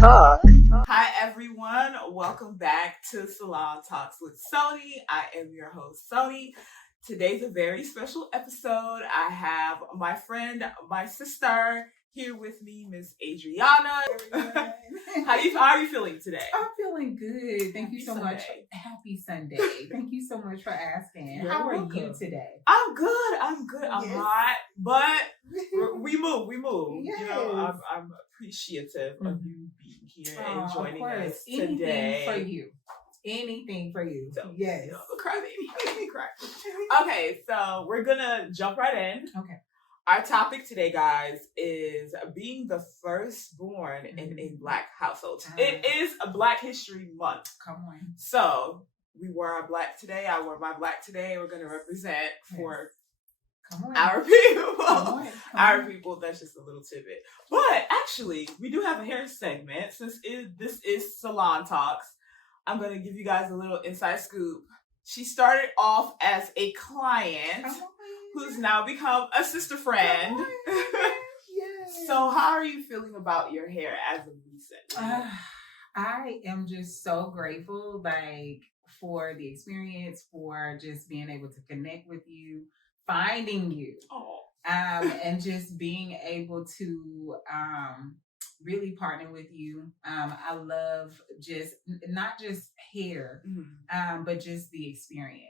Talk. Hi everyone, welcome back to Salon Talks with Sony. I am your host, Sony. Today's a very special episode. I have my friend, my sister, here with me, Miss Adriana. How are you feeling today? I'm feeling good. Thank you so Sunday. much. Happy Sunday. Thank you so much for asking. You're How are welcome. you today? I'm good. I'm Yes. hot, but we move. Yes. You know, I'm appreciative of you being here and joining us today. Anything for you. So, Yes. You know, cry baby. Cry. Okay, so we're gonna jump right in. Okay. Our topic today, guys, is being the firstborn in a Black household. It is a Black History Month. Come on. So we wore our Black today. I wore my Black today. We're gonna represent for our people. Our people. That's just a little tidbit. But actually, we do have a hair segment. Since this is Salon Talks, I'm going to give you guys a little inside scoop. She started off as a client who's now become a sister friend. Yes. So how are you feeling about your hair as of recent? I am just so grateful, for the experience, for just being able to connect with you, finding you, and just being able to really partner with you. I love just not just hair, but just the experience.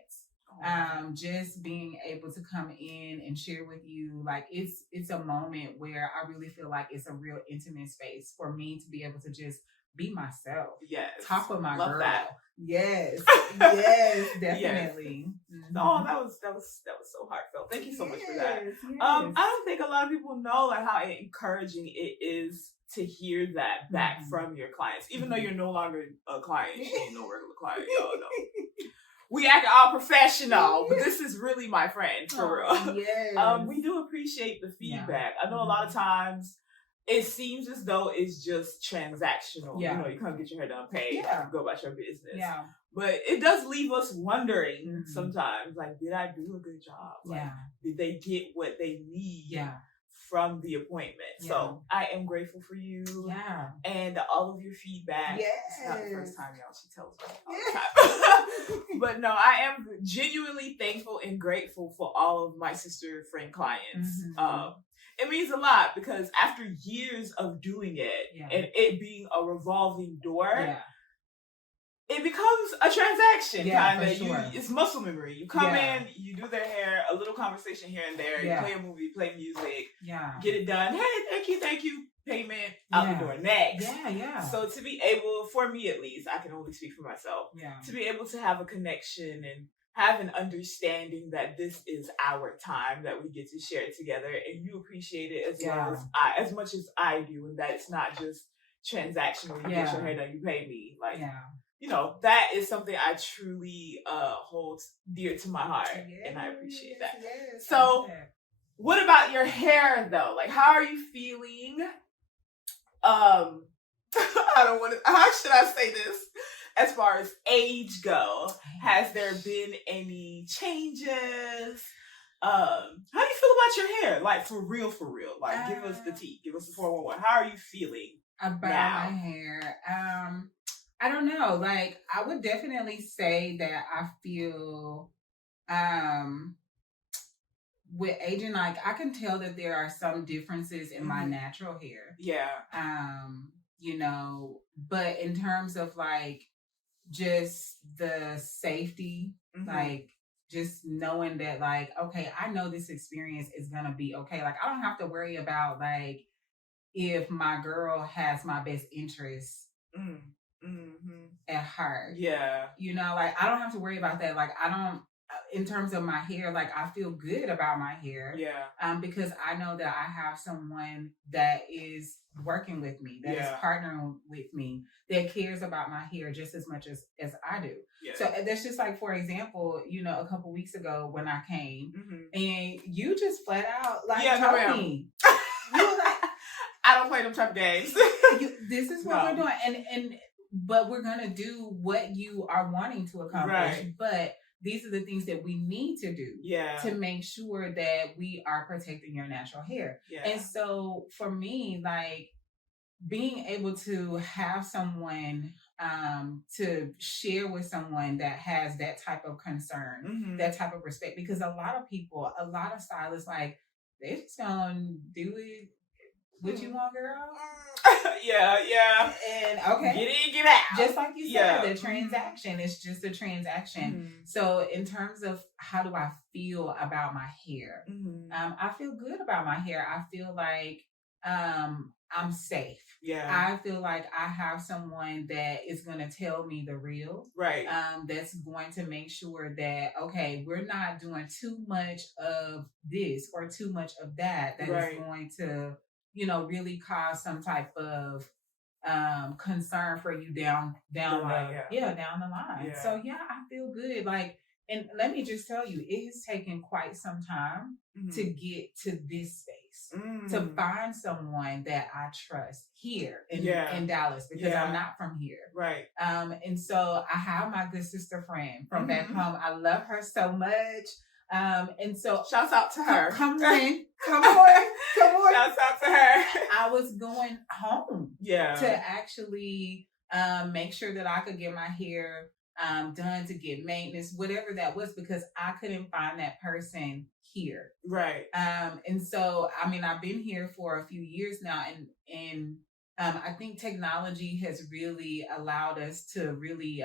Just being able to come in and share with you, it's a moment where I really feel like it's a real intimate space for me to be able to just be myself. Yes. Talk with my love girl. That. Yes. Yes, definitely. Yes. No, that was so heartfelt. Thank you so much for that. Yes. I don't think a lot of people know how encouraging it is to hear that back from your clients. Even though you're no longer a client, she ain't no regular client, y'all know. We act all professional, but this is really my friend, for real. Yes. We do appreciate the feedback. I know a lot of times it seems as though it's just transactional. Yeah. You know, you come get your hair done, pay, go about your business. Yeah. But it does leave us wondering sometimes, did I do a good job? Did they get what they need from the appointment? Yeah. So I am grateful for you and all of your feedback. Yes. It's not the first time, y'all. She tells me all the time. But no, I am genuinely thankful and grateful for all of my sister friend clients. It means a lot because after years of doing it and it being a revolving door, it becomes a transaction kind of. Sure. It's muscle memory. You come in, you do their hair, a little conversation here and there. You play a movie, play music, get it done. Hey, thank you. Payment out the door. Next. So to be able, for me at least, I can only speak for myself. To be able to have a connection and have an understanding that this is our time that we get to share it together, and you appreciate it as well as as much as I do, and that it's not just transactional. You get your hair done, you pay me. You know, that is something I truly hold dear to my heart, and I appreciate that. So, what about your hair though? How are you feeling? I don't want to. How should I say this? As far as age go, has there been any changes? How do you feel about your hair? For real? Give us the tea. Give us the 411. How are you feeling about now? My hair? I don't know. I would definitely say that I feel, with aging, I can tell that there are some differences in my natural hair. You know, but in terms of just the safety, just knowing that okay, I know this experience is gonna be okay. I don't have to worry about if my girl has my best interest at heart. You know, I don't have to worry about that. I don't, in terms of my hair, I feel good about my hair. Because I know that I have someone that is working with me, that is partnering with me, that cares about my hair just as much as I do. So that's just for example, you know, a couple weeks ago when I came and you just flat out told me. You were I don't play them type of games. This is what we're doing. But we're going to do what you are wanting to accomplish. But these are the things that we need to do to make sure that we are protecting your natural hair. And so for me, being able to have someone to share with someone that has that type of concern, that type of respect, because a lot of stylists, like, they just gonna do it. What you want, girl? Yeah. And okay, get in, get out. Just like you said, the transaction is just a transaction. So in terms of how do I feel about my hair, I feel good about my hair. I feel like I'm safe. Yeah. I feel like I have someone that is going to tell me the real. Right. That's going to make sure that, okay, we're not doing too much of this or too much of that. That is going to, really cause some type of concern for you down the line. Down the line. Yeah. So I feel good. Like, and let me just tell you, it has taken quite some time to get to this space, to find someone that I trust here in Dallas, because I'm not from here. Right. And so I have my good sister friend from back home. I love her so much. And so shouts out to her. Come on. Shouts out to her. I was going home to actually make sure that I could get my hair done, to get maintenance, whatever that was, because I couldn't find that person here. Right. And so, I mean, I've been here for a few years now, and I think technology has really allowed us to really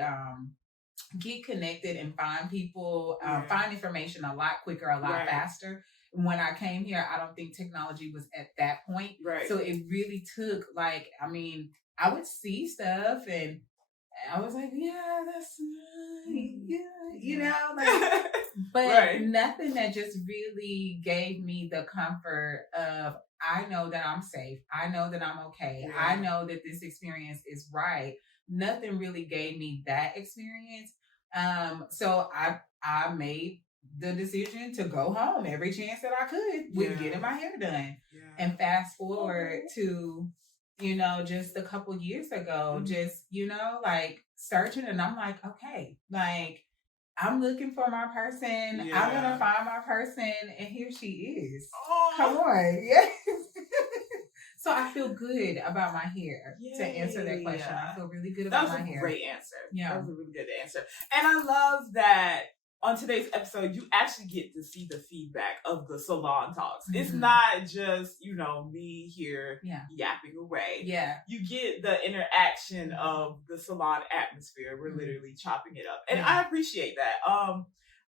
get connected and find people, find information a lot quicker, a lot faster. When I came here, I don't think technology was at that point. Right. So it really took, like, I mean, I would see stuff and I was like, yeah, that's like, but nothing that just really gave me the comfort of, I know that I'm safe. I know that I'm okay. Yeah. I know that this experience is right. Nothing really gave me that experience. So I made the decision to go home every chance that I could with getting my hair done. Yeah. And fast forward to, just a couple years ago, just, like searching, and I'm like, okay, like, I'm looking for my person. Yeah. I'm going to find my person, and here she is. Oh. Come on. Yes. So I feel good about my hair. Yay. To answer that question. I feel really good about my hair. That was a great answer. Yeah. That was a really good answer. And I love that on today's episode, you actually get to see the feedback of the salon talks. It's not just, me here yapping away. Yeah. You get the interaction of the salon atmosphere. We're literally chopping it up. And I appreciate that.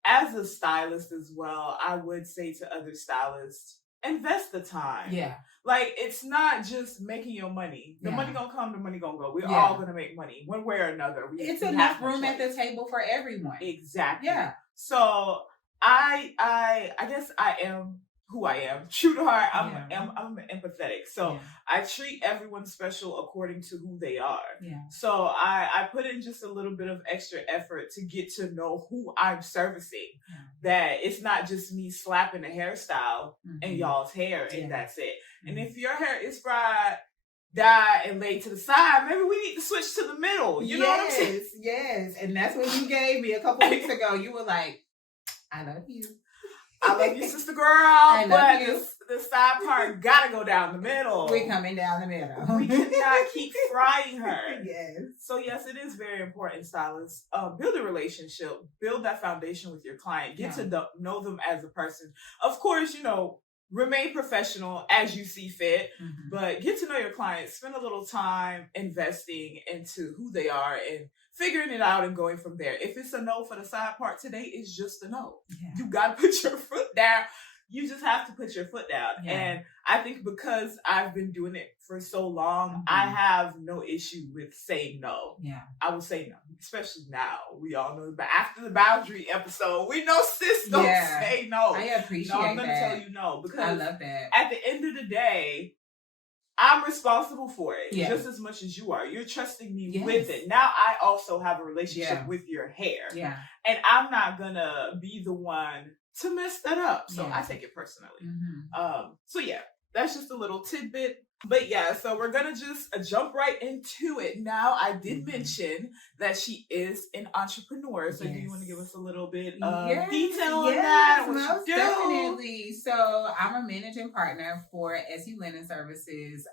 As a stylist as well, I would say to other stylists, invest the time. Yeah. Like, it's not just making your money. The money gonna come, the money gonna go. We're all gonna make money one way or another. It's enough room at the table for everyone. Exactly. Yeah. So I guess I am who I am. True to heart, I'm empathetic. So I treat everyone special according to who they are. Yeah. So I put in just a little bit of extra effort to get to know who I'm servicing. Yeah. That it's not just me slapping a hairstyle in y'all's hair and that's it. And if your hair is fried, dyed, and laid to the side, maybe we need to switch to the middle. You know what I'm saying? Yes. And that's what you gave me a couple weeks ago. You were like, I love you. I love you, sister girl. But the side part gotta go down the middle. We're coming down the middle. We cannot keep frying her. Yes. So yes, it is very important, stylists. Build a relationship. Build that foundation with your client. Get to know them as a person. Of course, remain professional as you see fit, but get to know your clients. Spend a little time investing into who they are and figuring it out and going from there. If it's a no for the side part today, it's just a no. Yeah. You got to put your foot down. You just have to put your foot down. Yeah. And I think because I've been doing it for so long, I have no issue with saying no. Yeah. I will say no, especially now. We all know, but after the boundary episode, we know sis don't say no. I appreciate that. I'm going to tell you no, because I love that. At the end of the day, I'm responsible for it just as much as you are. You're trusting me with it. Now I also have a relationship with your hair. Yeah. And I'm not going to be the one to mess that up. So I take it personally. So that's just a little tidbit But yeah, so we're gonna just jump right into it. Now, I did mention that she is an entrepreneur. So do you want to give us a little bit of detail on that? What most you do? Definitely. So I'm a managing partner for SU Linen Services.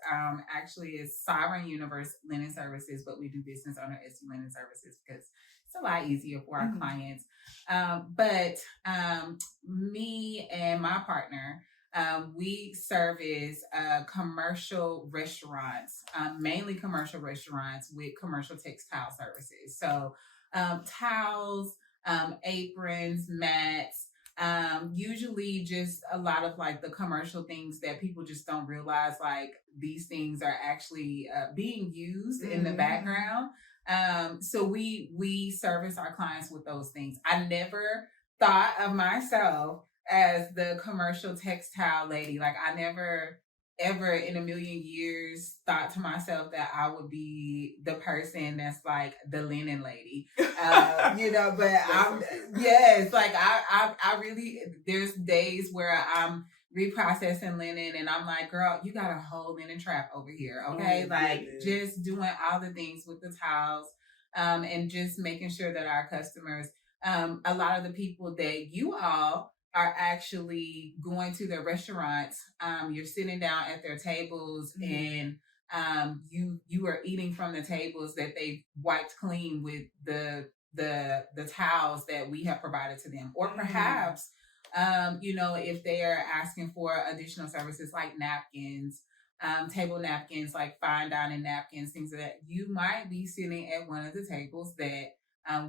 Actually, it's Sovereign Universe Linen Services, but we do business under SU Linen Services because it's a lot easier for our clients. But me and my partner, we service commercial restaurants, mainly commercial restaurants with commercial textile services. So towels, aprons, mats, usually just a lot of like the commercial things that people just don't realize, like these things are actually being used in the background. So we service our clients with those things. I never thought of myself as the commercial textile lady. Like I never ever in a million years thought to myself that I would be the person that's like the linen lady. But like I really, there's days where I'm reprocessing linen and I'm like, girl, you got a whole linen trap over here. Okay. Just doing all the things with the towels, and just making sure that our customers, a lot of the people that you all are actually going to their restaurants. You're sitting down at their tables and you are eating from the tables that they wiped clean with the towels that we have provided to them. Or perhaps, if they are asking for additional services like napkins, table napkins, like fine dining napkins, things like that, you might be sitting at one of the tables that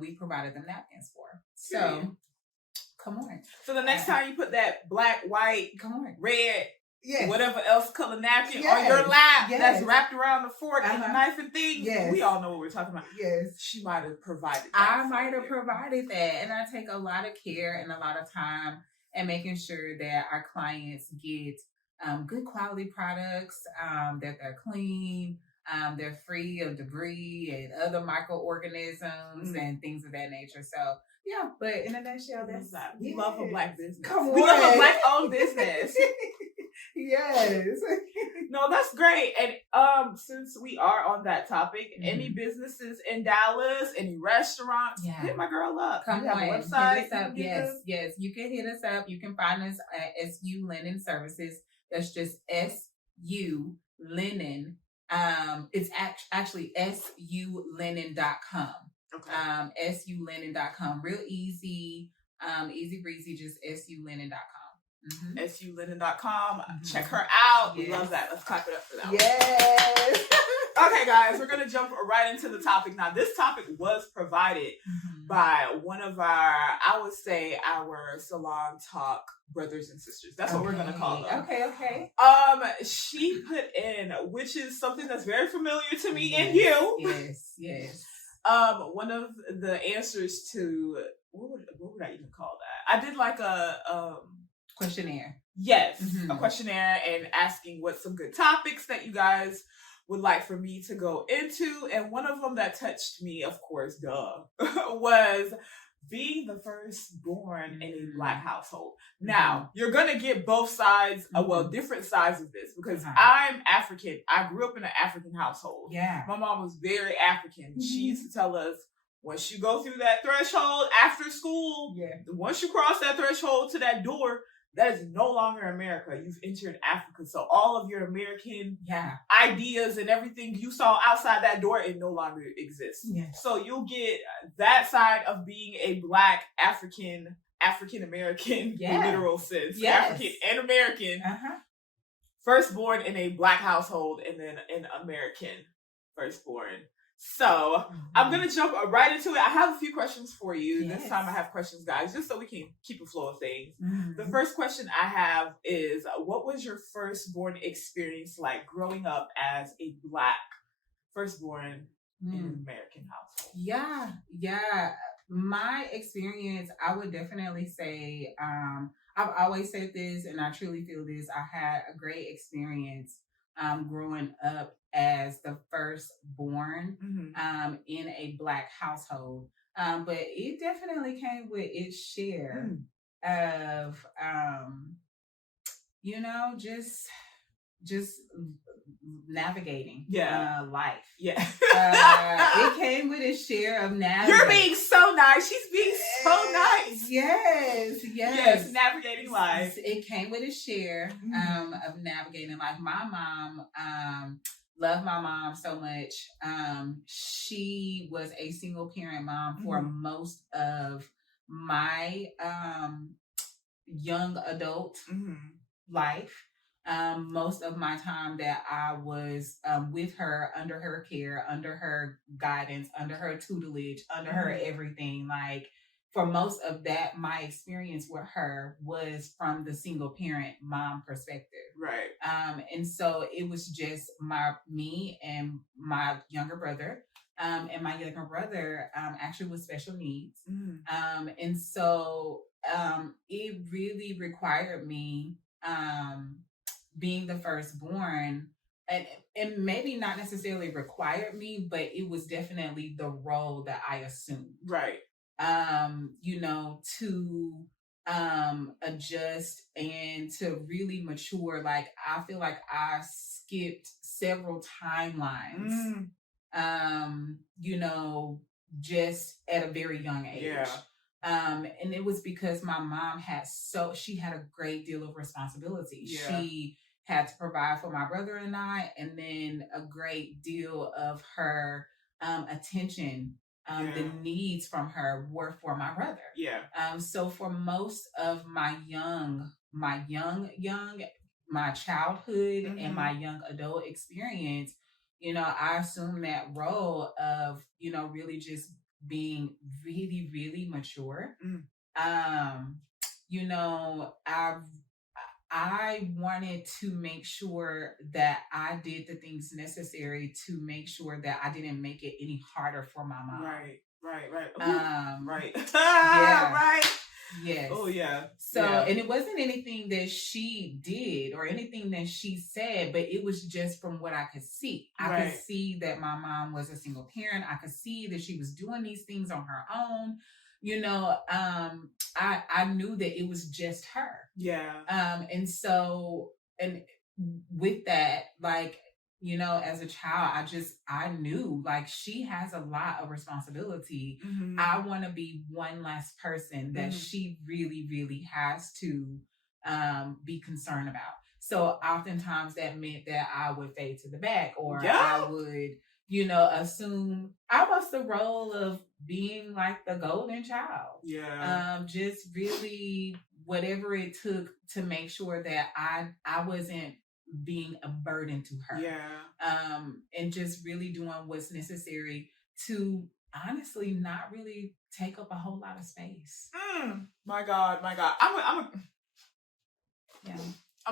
we provided them napkins for. So come on. So the next time you put that black, white, red, whatever else color napkin on your lap that's wrapped around the fork and the knife and thing, we all know what we're talking about. Yes. She might have provided that. I might have provided that. And I take a lot of care and a lot of time in making sure that our clients get good quality products, that they're clean, they're free of debris and other microorganisms and things of that nature. So yeah, but in a nutshell, that's that. We love a black business. Come on. We love a black-owned business. Yes. No, that's great. And since we are on that topic, any businesses in Dallas, any restaurants, hit my girl up. Come on, have a website. Hit us up. Yes. You can hit us up. You can find us at SU Linen Services. That's just SU Linen. It's actually SULinen.com. Okay. SULinen.com. Real easy, easy breezy, just SULinen.com. SULinen.com. Check her out. We love that. Let's clap it up for that. Yes. Okay, guys, we're going to jump right into the topic. Now, this topic was provided by one of our salon talk brothers and sisters. That's what we're going to call them. Okay. She put in, which is something that's very familiar to me and you. Yes. One of the answers to what would I even call that? I did like a questionnaire. Yes, a questionnaire, and asking what some good topics that you guys would like for me to go into. And one of them that touched me, of course, was being the firstborn in a Black household. Now, you're going to get both sides, different sides of this, because I'm African. I grew up in an African household. Yeah. My mom was very African. She used to tell us, once you go through that threshold after school, once you cross that threshold to that door, that is no longer America. You've entered Africa. So all of your American ideas and everything you saw outside that door, it no longer exists. Yes. So you'll get that side of being a Black African American, in literal sense. Yes. African and American. Firstborn in a Black household, and then an American firstborn. So I'm going to jump right into it. I have a few questions for you. This time I have questions, guys, just so we can keep a flow of things. The first question I have is, what was your firstborn experience like growing up as a Black firstborn in an American household? Yeah. My experience, I would definitely say, I've always said this, and I truly feel this. I had a great experience growing up as the firstborn in a Black household. But it definitely came with its share of, just navigating life. Yeah. It came with a share of navigating. You're being so nice. She's being so nice. Yes. Navigating life. It came with a share of navigating life. My mom, love my mom so much. She was a single parent mom for most of my young adult life. Most of my time that I was with her, under her care, under her guidance, under her tutelage, under her everything. Like, for most of that, my experience with her was from the single parent mom perspective. Right. And so it was just me and my younger brother. And my younger brother actually was special needs. And so it really required me, being the firstborn, and maybe not necessarily required me, but it was definitely the role that I assumed. Right. To adjust and to really mature. Like, I feel like I skipped several timelines, just at a very young age. Yeah. And it was because my mom she had a great deal of responsibility. Yeah. She had to provide for my brother and I, and then a great deal of her attention, the needs from her were for my brother. Yeah. So for most of my childhood and my young adult experience, I assumed that role of, really just being really, really mature. I wanted to make sure that I did the things necessary to make sure that I didn't make it any harder for my mom. Right. Right. Right. Yes. Oh, yeah. So, and it wasn't anything that she did or anything that she said, but it was just from what I could see. I could see that my mom was a single parent. I could see that she was doing these things on her own. I knew that it was just her. Yeah. And so, and with that, like, as a child, I knew, like, she has a lot of responsibility. I want to be one less person that she really, really has to be concerned about. So oftentimes that meant that I would fade to the back, or I would, assume I was the role of being like the golden child. Yeah. Just really whatever it took to make sure that I wasn't being a burden to her. Yeah. And just really doing what's necessary to honestly not really take up a whole lot of space. My God. I'm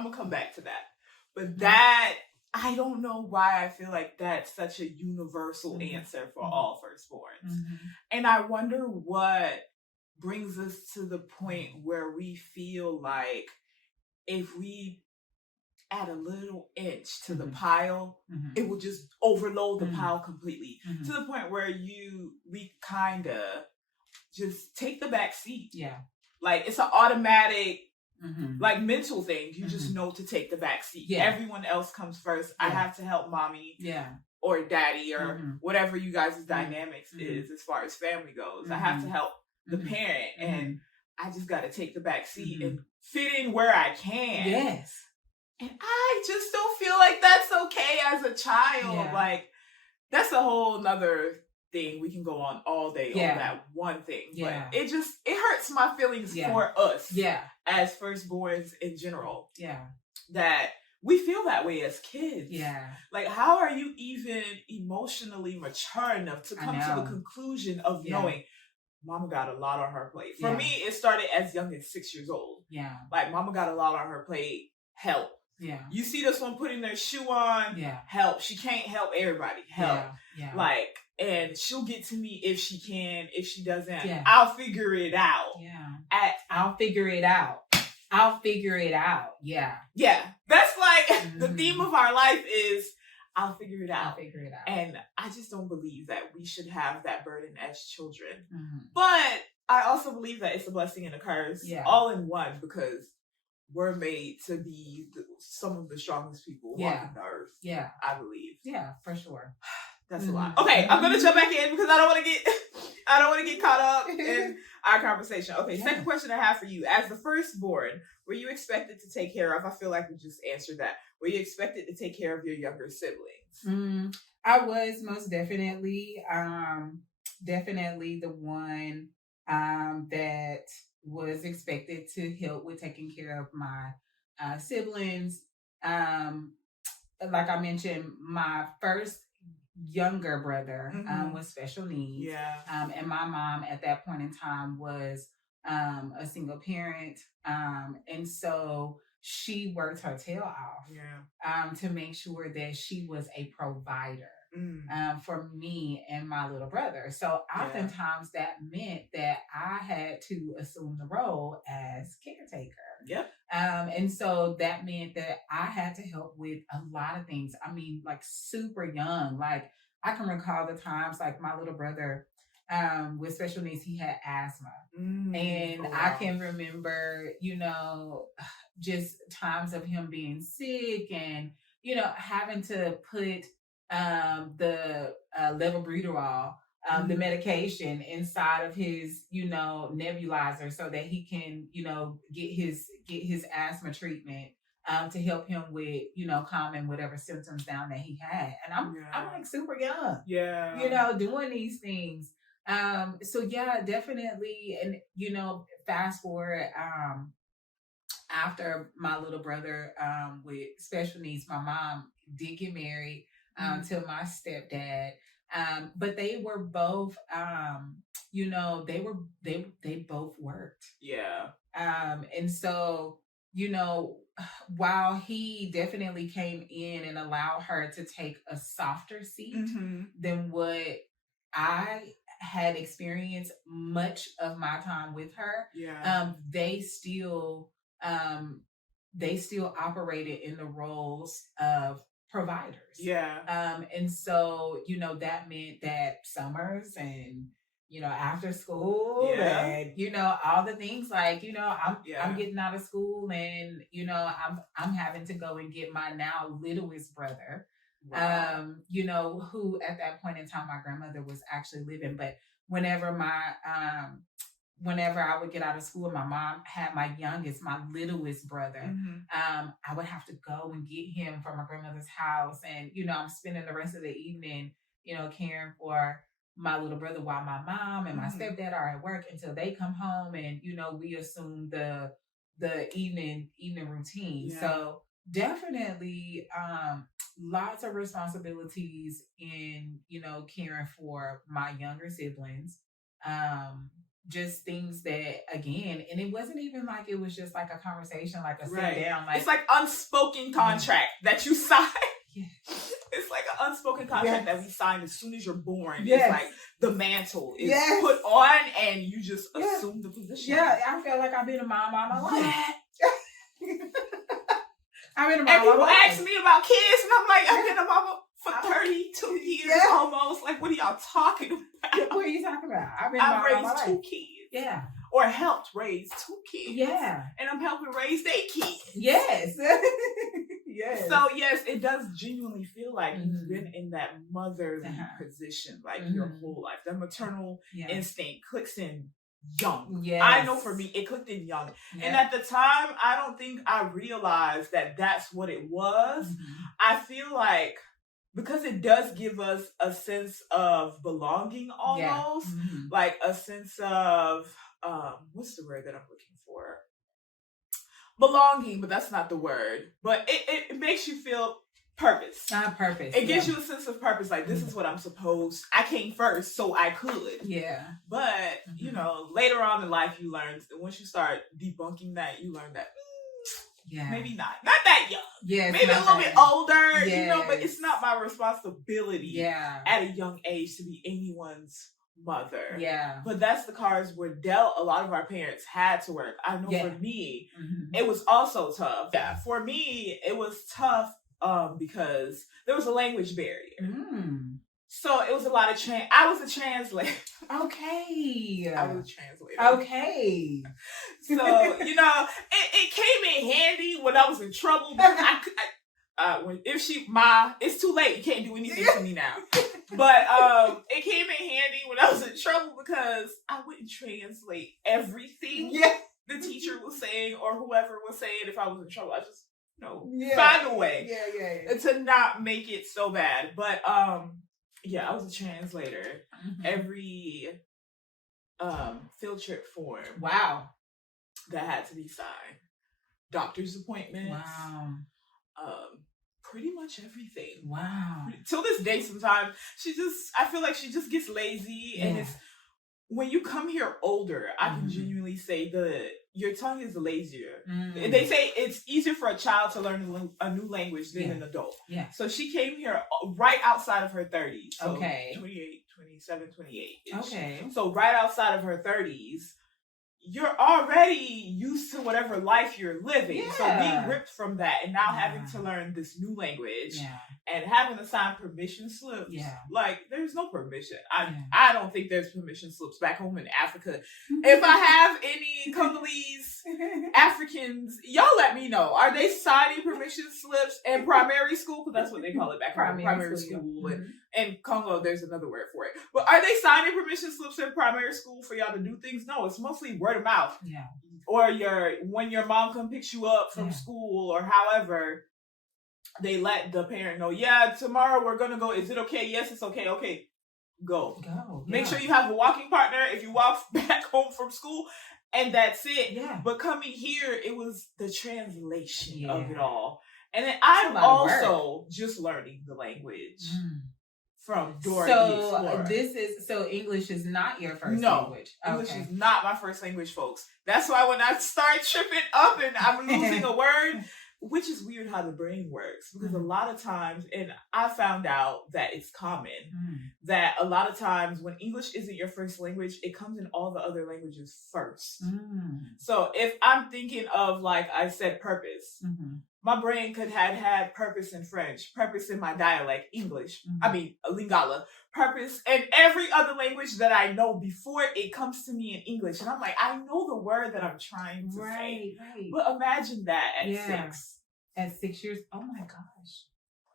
gonna come back to that. But that, I don't know why I feel like that's such a universal answer for all firstborns. And I wonder what brings us to the point where we feel like if we add a little inch to the pile, it will just overload the pile completely, to the point where we kind of just take the back seat. Yeah. Like, it's an automatic, like, mental thing. You just know to take the back seat. Yeah. Everyone else comes first. Yeah. I have to help mommy. Yeah. Or daddy, or whatever you guys' dynamics is as far as family goes. I have to help the parent, and I just got to take the back seat and fit in where I can. Yes. And I just don't feel like that's okay as a child. Yeah. Like, that's a whole nother thing. We can go on all day on that one thing. Yeah. But it hurts my feelings for us. Yeah. As firstborns in general. Yeah. That we feel that way as kids. Yeah. Like, how are you even emotionally mature enough to come to the conclusion of knowing mama got a lot on her plate? For me, it started as young as 6 years old. Yeah. Like, mama got a lot on her plate. Help. Yeah. You see this one putting their shoe on? Yeah. Help. She can't help everybody. Help. Yeah. Like, and she'll get to me if she can. If she doesn't, I'll figure it out. Yeah. I'll figure it out. Yeah. Yeah. That's like the theme of our life is I'll figure it out. And I just don't believe that we should have that burden as children. But I also believe that it's a blessing and a curse all in one, because were made to be some of the strongest people walking the earth. Yeah. I believe. Yeah, for sure. That's a lot. Okay, I'm gonna jump back in because I don't want to get caught up in our conversation. Okay, second question I have for you. As the firstborn, were you expected to take care of? I feel like we just answered that. Were you expected to take care of your younger siblings? I was most definitely, definitely the one that was expected to help with taking care of my siblings. Like I mentioned, my first younger brother with special needs. Yeah. And my mom at that point in time was a single parent. And so she worked her tail off to make sure that she was a provider for me and my little brother. So oftentimes that meant that I had to assume the role as caretaker. Yep. And so that meant that I had to help with a lot of things. I mean, like super young. Like I can recall the times like my little brother with special needs, he had asthma. And I can remember, just times of him being sick and, having to put the levobuterol, the medication inside of his, nebulizer so that he can, get his asthma treatment to help him with, calming whatever symptoms down that he had. And I'm like super young, doing these things. So yeah, definitely. And, fast forward, after my little brother with special needs, my mom did get married to my stepdad. But they were both, they both worked. Yeah. And so, while he definitely came in and allowed her to take a softer seat than what I had experienced much of my time with her, they still operated in the roles of providers. Yeah. And so, that meant that summers and, after school and, all the things like, I'm getting out of school and, I'm having to go and get my now littlest brother. Wow. Who at that point in time, my grandmother was actually living, but whenever I would get out of school, my mom had my youngest, my littlest brother. I would have to go and get him from my grandmother's house. And, I'm spending the rest of the evening, caring for my little brother while my mom and my stepdad are at work until they come home. And, we assume the evening routine. Yeah. So definitely lots of responsibilities in, caring for my younger siblings. Just things that, again, and it wasn't even like it was just like a conversation, like a sit down. Like, it's like unspoken contract that you sign. Yes. It's like an unspoken contract that we sign as soon as you're born. Yes. It's like the mantle is put on and you just assume the position. Yeah, I feel like I've been a mom all my life. I've been a mom. And people ask me about kids and I'm like, I've been a mama for 32 years almost. Like, what are y'all talking about? What are you talking about? I've raised 2 kids. Yeah. Or helped raise 2 kids. Yeah. And I'm helping raise their kids. Yes. Yes. So, yes, it does genuinely feel like you've been in that motherly position, like your whole life. The maternal instinct clicks in young. Yes. I know for me, it clicked in young. Yeah. And at the time, I don't think I realized that that's what it was. I feel like because it does give us a sense of belonging almost, like a sense of, what's the word that I'm looking for? Belonging, but that's not the word. But it makes you feel purpose. Purpose. It gives you a sense of purpose. Like, this is what I'm supposed. I came first, so I could. Yeah. But, later on in life, you learn, once you start debunking that, you learn that, maybe not. Not that young. Yes. Maybe a little bit older, but it's not my responsibility at a young age to be anyone's mother. Yeah. But that's the cards we're dealt. A lot of our parents had to work. I know for me, it was also tough. Yeah. For me, it was tough because there was a language barrier. So it was a lot of I was a translator. Okay. I was a translator. Okay. So, it came in handy when I was in trouble. It's too late. You can't do anything to me now. But it came in handy when I was in trouble because I wouldn't translate everything the teacher was saying or whoever was saying if I was in trouble. I just find a way to not make it so bad. But I was a translator. Mm-hmm. Every field trip form. Wow. That had to be signed. Doctor's appointments. Wow. Pretty much everything. Wow. Till this day, sometimes I feel like she just gets lazy, and it's when you come here older, I can genuinely say your tongue is lazier. Mm. They say it's easier for a child to learn a new language than an adult. Yeah. So she came here right outside of her 30s. So 28, 27, 28. Okay. So right outside of her 30s. You're already used to whatever life you're living. Yeah. So being ripped from that and now having to learn this new language and having to sign permission slips. Yeah. Like, there's no permission. I don't think there's permission slips back home in Africa. If I have any Congolese Africans, y'all let me know. Are they signing permission slips in primary school? Because that's what they call it back home. Primary school. Mm-hmm. In Congo, there's another word for it. But are they signing permission slips in primary school for y'all to do things? No, it's mostly word of mouth. Yeah. Or when your mom come picks you up from school or however, they let the parent know, tomorrow we're going to go. Is it okay? Yes, it's okay. Okay, go. Go. Make sure you have a walking partner if you walk back home from school. And that's it. Yeah. But coming here, it was the translation of it all. And then I'm also just learning the language. From Dora the Explorer. So English is not your first language. English is not my first language, folks. That's why when I start tripping up and I'm losing a word, which is weird how the brain works, because a lot of times, and I found out that it's common, that a lot of times when English isn't your first language, it comes in all the other languages first. So if I'm thinking of, like I said, purpose, my brain could have had purpose in French, purpose in my dialect, English, Lingala, purpose in every other language that I know before it comes to me in English. And I'm like, I know the word that I'm trying to say. Right. But imagine that at 6. At 6 years? Oh my gosh.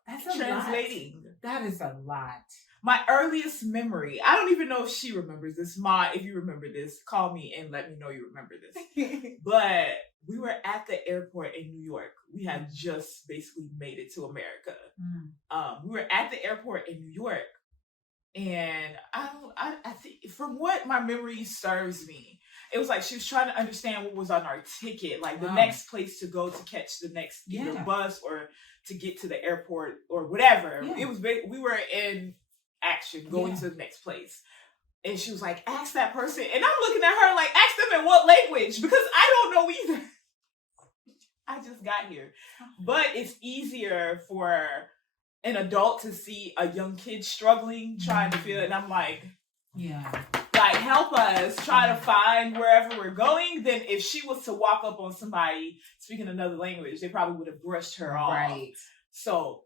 That's a translating. Lot. That is a lot. My earliest memory, I don't even know if she remembers this. Ma, if you remember this, call me and let me know you remember this. But we were at the airport in New York. We had just basically made it to America. We were at the airport in New York. And I think from what my memory serves me, it was like she was trying to understand what was on our ticket, like the next place to go to catch the next either bus or to get to the airport or whatever. It was we were in action going to the next place. And she was like, ask that person. And I'm looking at her like, ask them in what language? Because I don't know either. I just got here. But it's easier for an adult to see a young kid struggling, trying to feel it. And I'm like, like, help us try to find wherever we're going. Then if she was to walk up on somebody speaking another language, they probably would have brushed her off. Right. So,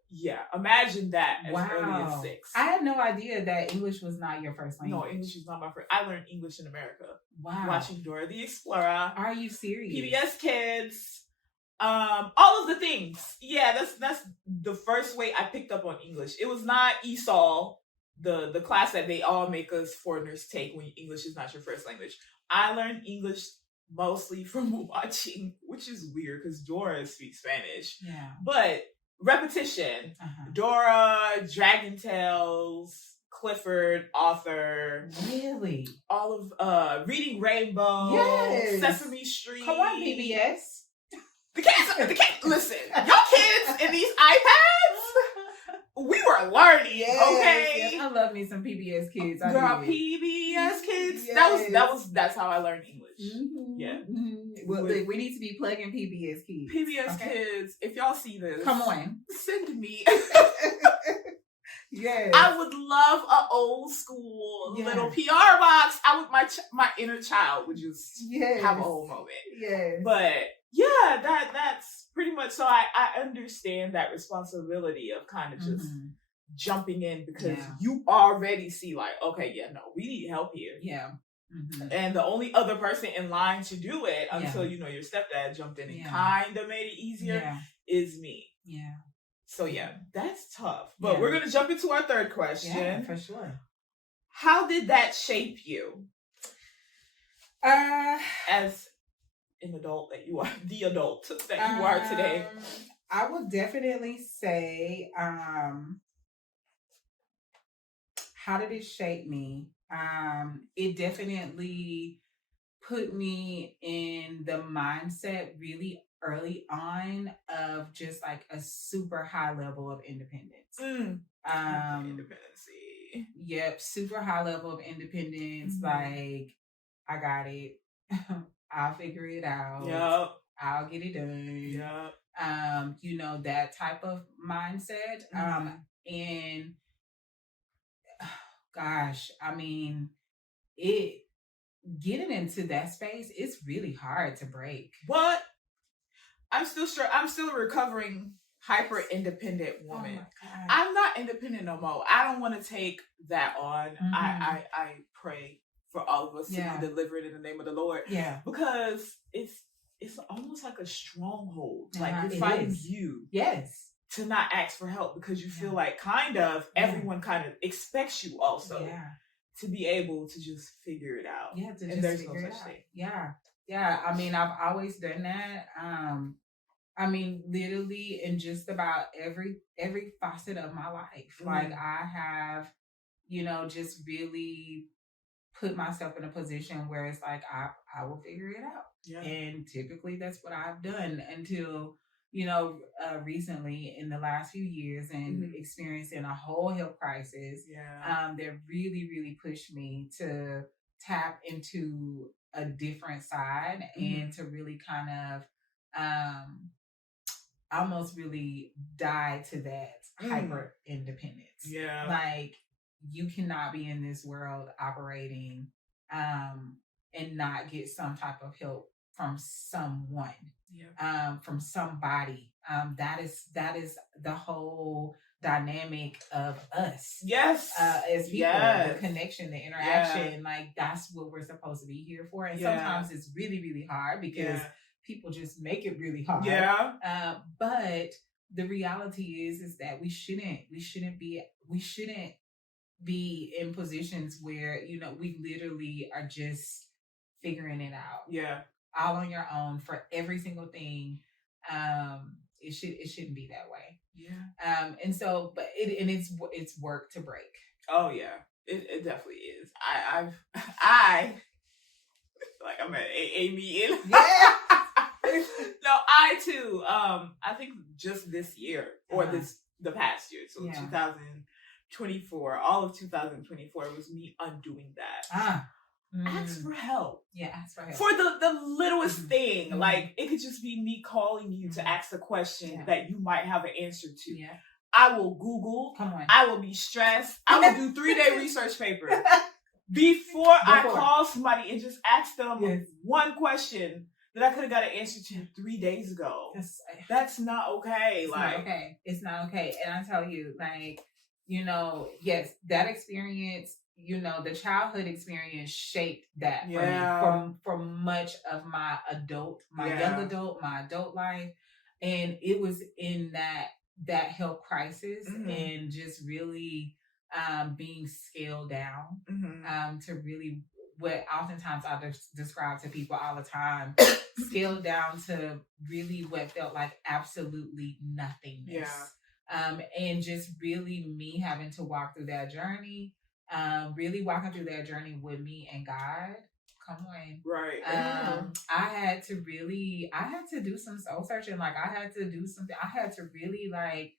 imagine that as early as 6. I had no idea that English was not your first language. No, English is not my first. I learned English in America. Wow. Watching Dora the Explorer. Are you serious? PBS Kids. All of the things. Yeah, that's the first way I picked up on English. It was not ESOL, the class that they all make us foreigners take when English is not your first language. I learned English mostly from watching, which is weird because Dora speaks Spanish. Yeah. But repetition. Dora, Dragon Tales, Clifford, Arthur. Really? All of Reading Rainbow. Yes. Sesame Street. Come on, PBS. The kids, listen, your kids and these iPads, we were learning, okay? Yes, I love me some PBS Kids. Girl, PBS Kids, that's how I learned English. Yeah. Well, look, we need to be plugging PBS Kids. PBS Kids, if y'all see this, come on, send me. Yes. I would love an old school little PR box. My inner child would just have a whole moment. Yes. But that's pretty much, so I understand that responsibility of kind of just jumping in because you already see like, okay, no, we need help here. Yeah. Mm-hmm. And the only other person in line to do it until, your stepdad jumped in and kind of made it easier is me. Yeah. So that's tough. But we're going to jump into our third question. Yeah, for sure. How did that shape you? As an adult that you are, the adult that you are today. I would definitely say, how did it shape me? It definitely put me in the mindset really early on of just like a super high level of independence. Independency. Yep, super high level of independence. Like, I got it. I'll figure it out. Yep. I'll get it done. Yep. That type of mindset. And gosh, I mean, getting into that space, it's really hard to break. What? I'm still a recovering hyper independent woman. Oh, I'm not independent no more. I don't want to take that on. Mm-hmm. I pray for all of us to be delivered in the name of the Lord. Yeah. Because it's almost like a stronghold. Like you're fighting you. Yes. To not ask for help because you feel like kind of everyone kind of expects you also to be able to just figure it out. Yeah, to just figure it out. Yeah. Yeah. I mean, I've always done that. I mean, literally in just about every facet of my life. Mm-hmm. Like I have, just really put myself in a position where it's like I will figure it out. Yeah. And typically that's what I've done until recently in the last few years and experiencing a whole health crisis. Yeah. That really, really pushed me to tap into a different side and to really kind of almost really die to that hyper independence. Yeah. Like you cannot be in this world operating and not get some type of help from someone. Yeah. From somebody. That is the whole dynamic of us. Yes. As people, the connection, the interaction, like that's what we're supposed to be here for. And sometimes it's really, really hard because people just make it really hard. Yeah. But the reality is that we shouldn't be in positions where, we literally are just figuring it out. Yeah. All on your own for every single thing. It shouldn't be that way. Yeah. And so, but it's work to break. Oh yeah, it definitely is. I like I'm at AA meeting. Yeah. No, I too. I think just this year or the past year, so 2024, all of 2024 was me undoing that. Ask for help. Yeah, ask for help. For the littlest thing. Like, it could just be me calling you to ask a question that you might have an answer to. Yeah. I will Google. Come on. I will be stressed. I will do 3-day research papers before I call somebody and just ask them one question that I could have got an answer to 3 days ago. That's not okay. It's not okay. And I tell you, like, yes, that experience, the childhood experience shaped that for me for much of my young adult, my adult life. And it was in that health crisis and just really being scaled down to really what oftentimes I describe to people all the time, scaled down to really what felt like absolutely nothingness. And just really me having to walk through that journey. Really walking through that journey with me and God. Come on. Right. I had to do some soul searching. Like I had to do something. I had to really like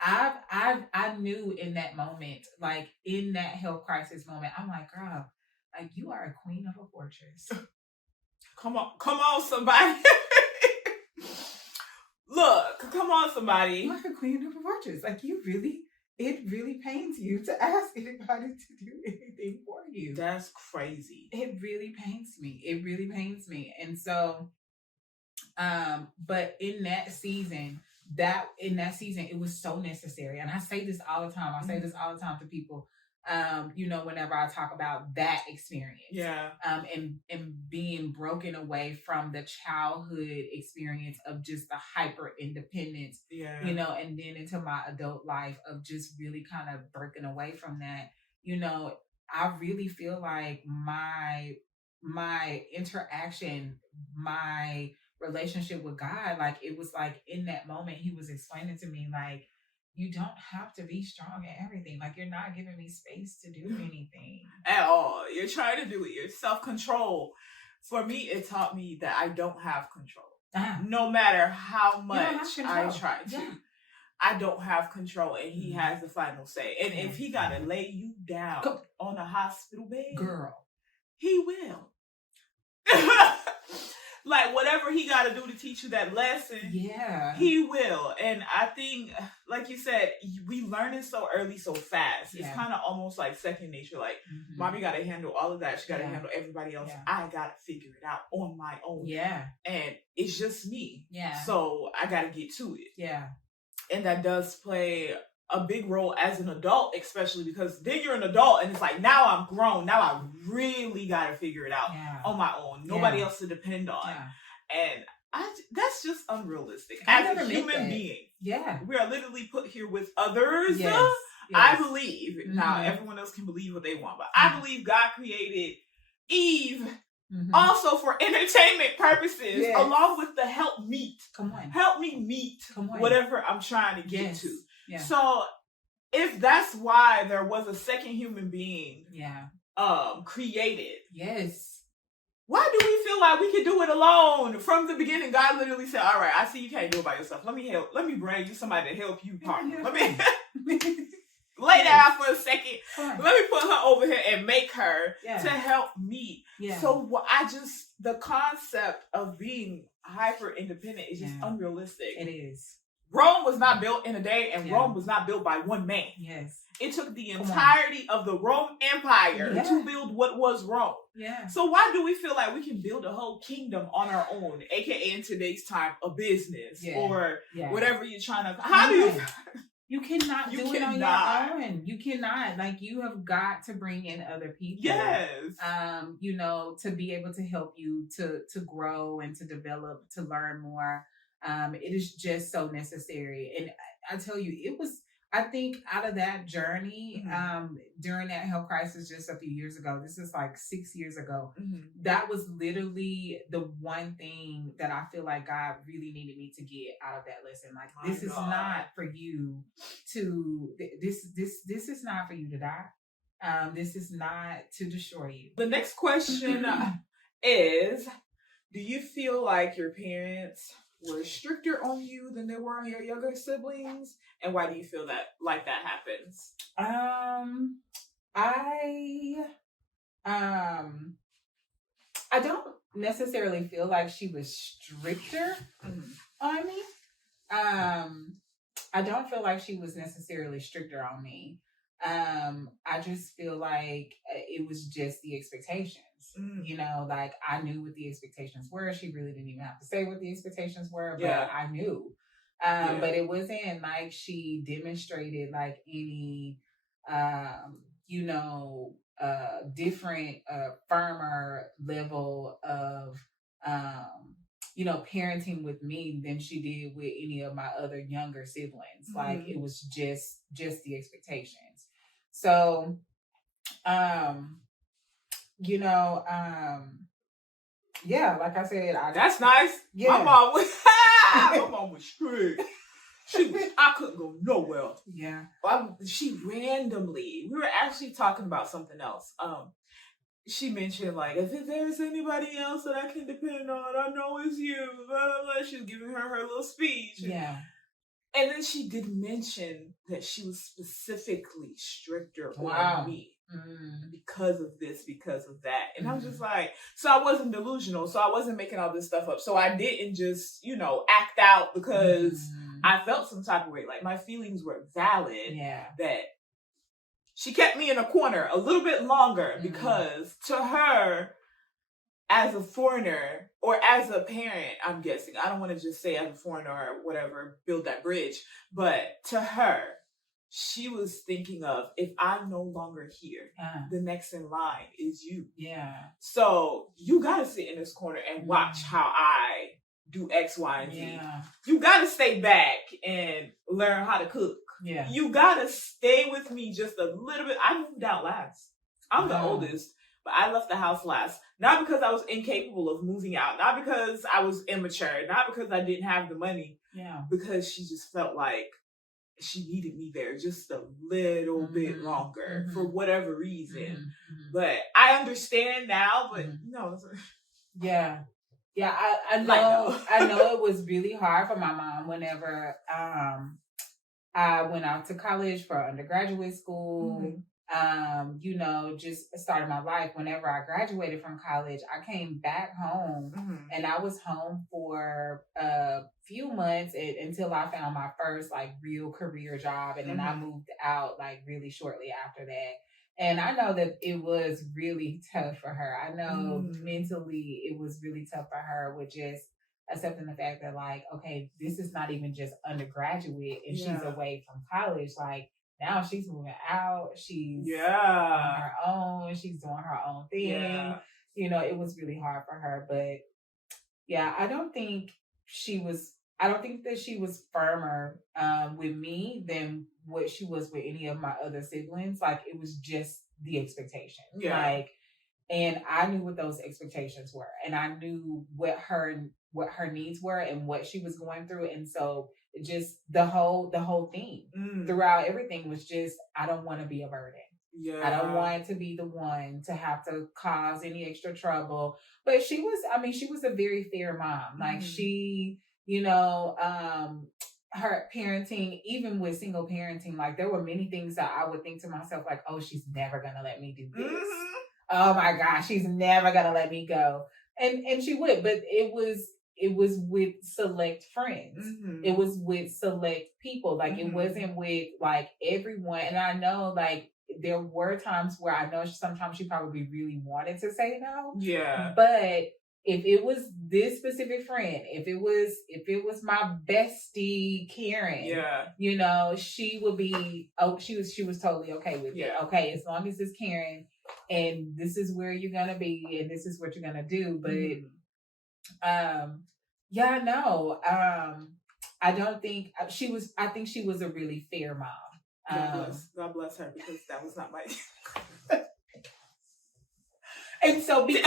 I knew in that moment, like in that health crisis moment, I'm like, girl, like you are a queen of a fortress. Come on, somebody. Look, come on, somebody. You're like a queen of a fortress. Like it really pains you to ask anybody to do anything for you. That's crazy. It really pains me. And so, but in that season, that in that season, it was so necessary. And I say this all the time. I say this all the time to people. You know, whenever I talk about that experience, and being broken away from the childhood experience of just the hyper independence, you know, and then into my adult life of just really kind of breaking away from that, you know, I really feel like my interaction, my relationship with God, like it was like in that moment, he was explaining to me, like, you don't have to be strong at everything. Like, you're not giving me space to do anything at all. You're trying to do it. Your self-control. For me, it taught me that I don't have control. No matter how much I try to. I don't have control, and he has the final say. And if he got to lay you down on a hospital bed, girl, he will. Like, whatever he got to do to teach you that lesson, he will. And I think, like you said, we learn it so early, so fast. It's kind of almost like second nature. Like, mommy got to handle all of that. She got to handle everybody else. I got to figure it out on my own. And it's just me. So I got to get to it. And that does play a big role as an adult, especially because then you're an adult and it's like, now I'm grown. Now I really got to figure it out on my own. Nobody else to depend on. And that's just unrealistic. As a human being, we are literally put here with others. I believe, now everyone else can believe what they want, but I believe God created Eve also for entertainment purposes, along with the help me meet whatever I'm trying to get to. So if that's why there was a second human being created, why do we feel like we can do it alone? From the beginning, God literally said, all right, I see you can't do it by yourself. Let me bring you somebody to help you, partner. Let me lay down for a second. Let me put her over here and make her to help me. So the concept of being hyper independent is just unrealistic. It is. Rome was not built in a day, and Rome was not built by one man. It took the entirety of the Rome Empire to build what was Rome. So why do we feel like we can build a whole kingdom on our own, aka in today's time, a business or whatever you're trying to? How do you? You cannot do it on your own. You cannot. Like, you have got to bring in other people. You know, to be able to help you to grow and to develop, to learn more. It is just so necessary. And I tell you, I think out of that journey, during that health crisis just a few years ago, this is like 6 years ago, that was literally the one thing that I feel like God really needed me to get out of that lesson. Like, this is not for you to, this is not for you to die. This is not to destroy you. The next question is, do you feel like your parents were stricter on you than they were on your younger siblings? And why do you feel that happens? I don't necessarily feel like she was stricter on me. I don't feel like she was necessarily stricter on me. I just feel like it was just the expectations. You know, like, I knew what the expectations were. She really didn't even have to say what the expectations were, but I knew. But it wasn't like she demonstrated like any, you know, different, firmer level of, you know, parenting with me than she did with any of my other younger siblings. Like, it was just the expectations. So, you know, like I said, that's nice. My mom was strict. I couldn't go nowhere. She randomly, we were actually talking about something else. She mentioned, like, if there's anybody else that I can depend on, I know it's you. Blah, blah, blah. She was giving her little speech. And then she did mention that she was specifically stricter on me. Because of this, because of that. And I was just like, so I wasn't delusional. So I wasn't making all this stuff up. So I didn't just, you know, act out because I felt some type of way. Like, my feelings were valid. That she kept me in a corner a little bit longer because to her, as a foreigner or as a parent, I'm guessing, I don't want to just say as a foreigner or whatever, build that bridge, but to her, she was thinking of, if I'm no longer here, the next in line is you. Yeah. So you got to sit in this corner and watch how I do X, Y, and Z. Yeah. You got to stay back and learn how to cook. Yeah. You got to stay with me just a little bit. I moved out last. I'm the oldest, but I left the house last. Not because I was incapable of moving out. Not because I was immature. Not because I didn't have the money. Yeah. Because she just felt like she needed me there just a little bit longer for whatever reason. But I understand now, but no. Yeah. Yeah, I know. I know it was really hard for my mom whenever I went out to college for undergraduate school. You know, just started my life. Whenever I graduated from college, I came back home and I was home for a few months until I found my first like real career job. And then I moved out like really shortly after that. And I know that it was really tough for her. I know mentally it was really tough for her with just accepting the fact that like, okay, this is not even just undergraduate and she's away from college. Like now she's moving out. She's on her own. She's doing her own thing. Yeah. You know, it was really hard for her. But yeah, I don't think that she was firmer with me than what she was with any of my other siblings. Like it was just the expectation. Yeah. Like, and I knew what those expectations were, and I knew what her needs were and what she was going through. And so just the whole theme throughout everything was just, I don't want to be a burden. Yeah. I don't want to be the one to have to cause any extra trouble. But she was a very fair mom. Like she, you know, her parenting, even with single parenting, like there were many things that I would think to myself, like, oh, she's never going to let me do this. Oh my gosh, she's never going to let me go. And she would, but it was with select friends. It was with select people. Like it wasn't with like everyone. And I know like there were times where I know sometimes she probably really wanted to say no. Yeah. But if it was this specific friend, if it was my bestie Karen, you know, she would be, she was totally okay with it. Okay, as long as it's Karen and this is where you're gonna be and this is what you're gonna do. But I think she was a really fair mom. God bless her, because that was not my And so because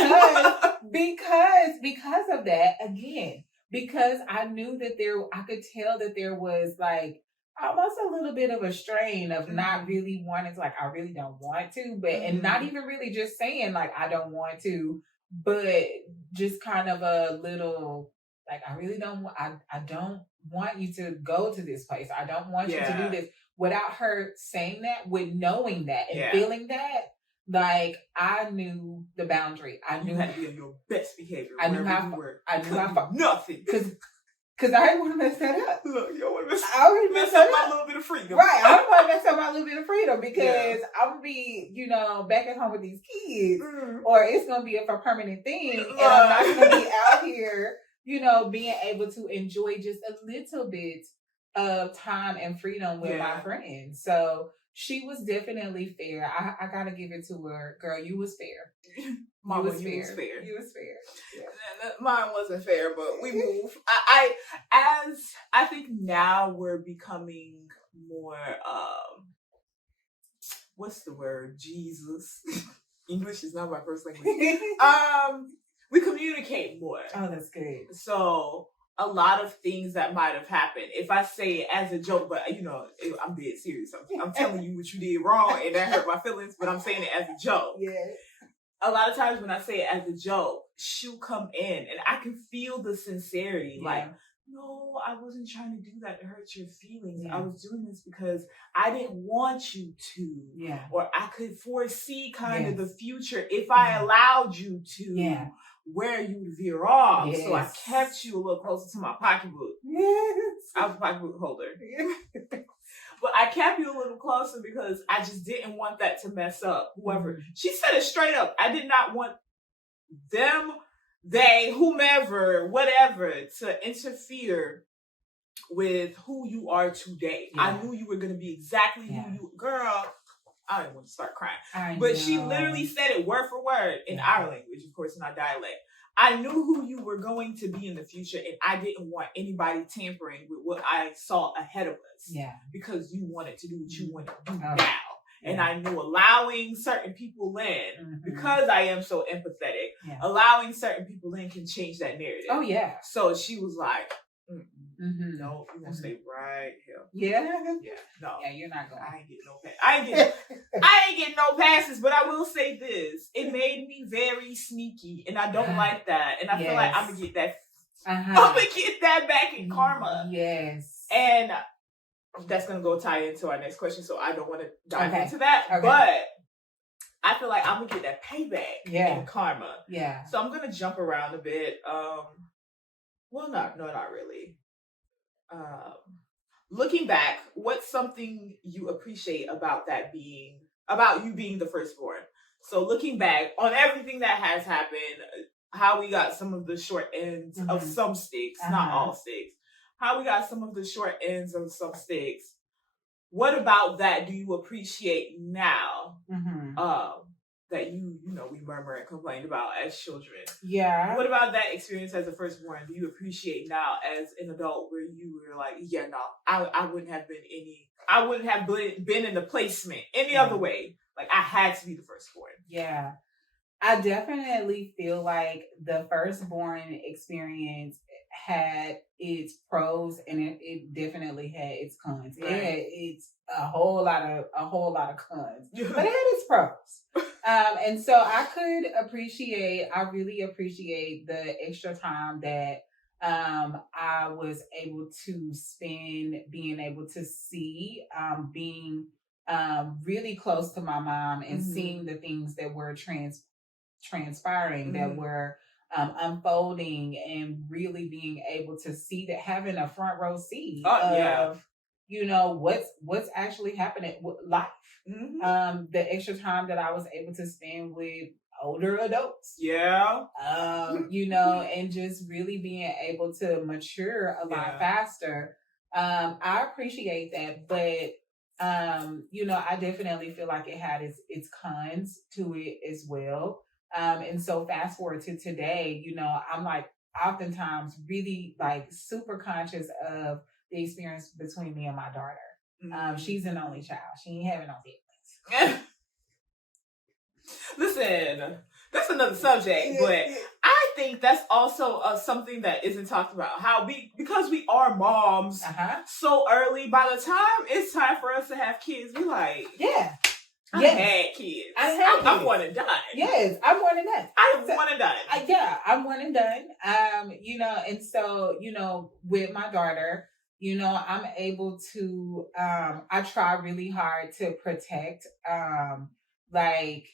of that, again, because I knew that I could tell that there was like almost a little bit of a strain of not really wanting to, like, I really don't want to, but and not even really just saying like I don't want to, but just kind of a little like I don't want you to go to this place. I don't want you to do this, without her saying that, with knowing that and feeling that. Like I knew the boundary. I knew you had to be on your best behavior. I knew how nothing because I didn't want to mess that up. Look, you don't want to mess up my little bit of freedom, right? I don't want to mess up my little bit of freedom because I'm gonna be, you know, back at home with these kids, or it's gonna be a permanent thing, and I'm not gonna be out here, you know, being able to enjoy just a little bit of time and freedom with my friends. So. She was definitely fair. I gotta give it to her. Girl, you was fair. Mama, you was fair. You was fair. Yeah. Mine wasn't fair, but we move. I think now we're becoming more, what's the word? Jesus. English is not my first language. We communicate more. Oh, that's good. So a lot of things that might have happened, if I say it as a joke, but you know, I'm dead serious. I'm telling you what you did wrong, and that hurt my feelings, but I'm saying it as a joke. Yeah. A lot of times when I say it as a joke, she'll come in and I can feel the sincerity. Yeah. Like, no, I wasn't trying to do that to hurt your feelings. Yeah. I was doing this because I didn't want you to. Yeah. Or I could foresee kind of the future if I allowed you to, where you would veer off. Yes. So I kept you a little closer to my pocketbook. Yes. I was a pocketbook holder. But I kept you a little closer because I just didn't want that to mess up whoever. She said it straight up. I did not want them they, whomever, whatever, to interfere with who you are today. Yeah. I knew you were going to be exactly who you, girl, I don't want to start crying. But she literally said it word for word in our language, of course, in our dialect. I knew who you were going to be in the future, and I didn't want anybody tampering with what I saw ahead of us. Yeah. Because you wanted to do what you want to do now. Yeah. And I knew allowing certain people in, because I am so empathetic, allowing certain people in can change that narrative. Oh, yeah. So she was like, no, you gonna stay right here. Yeah. Yeah. No. Yeah, you're not going. I ain't getting no passes. I ain't getting no passes, but I will say this. It made me very sneaky, and I don't like that. And I feel like I'm gonna get that. I'm gonna get that back in karma. Yes. And that's gonna go tie into our next question, so I don't want to dive into that. Okay. But I feel like I'm gonna get that payback in karma. Yeah. So I'm gonna jump around a bit. Well, not really. Looking back, what's something you appreciate about you being the firstborn? So looking back on everything that has happened, how we got some of the short ends of some sticks, not all sticks, how we got some of the short ends of some sticks. What about that do you appreciate now? That we murmur and complain about as children. Yeah. What about that experience as a firstborn do you appreciate now as an adult, where you were like, yeah, no, I wouldn't have been in the placement any other way. Like, I had to be the firstborn. Yeah. I definitely feel like the firstborn experience had its pros, and it definitely had its cons. Right. It's a whole lot of cons, but it had its pros. And so I really appreciate the extra time that I was able to spend being able to see, being really close to my mom and seeing the things that were transpiring, that were unfolding, and really being able to see that, having a front row seat of what's actually happening with life. The extra time that I was able to spend with older adults. Yeah. And just really being able to mature a lot faster. I appreciate that, but I definitely feel like it had its cons to it as well. And so fast forward to today, I'm like oftentimes really like super conscious of the experience between me and my daughter. She's an only child. She ain't having no feelings. Listen, that's another subject, but I think that's also something that isn't talked about. Because we are moms so early, by the time it's time for us to have kids, we like, I had kids. I'm one and done. Yes, I'm one and done. I'm one and done. I'm one and done. And so, with my daughter, I'm able to, I try really hard to protect, like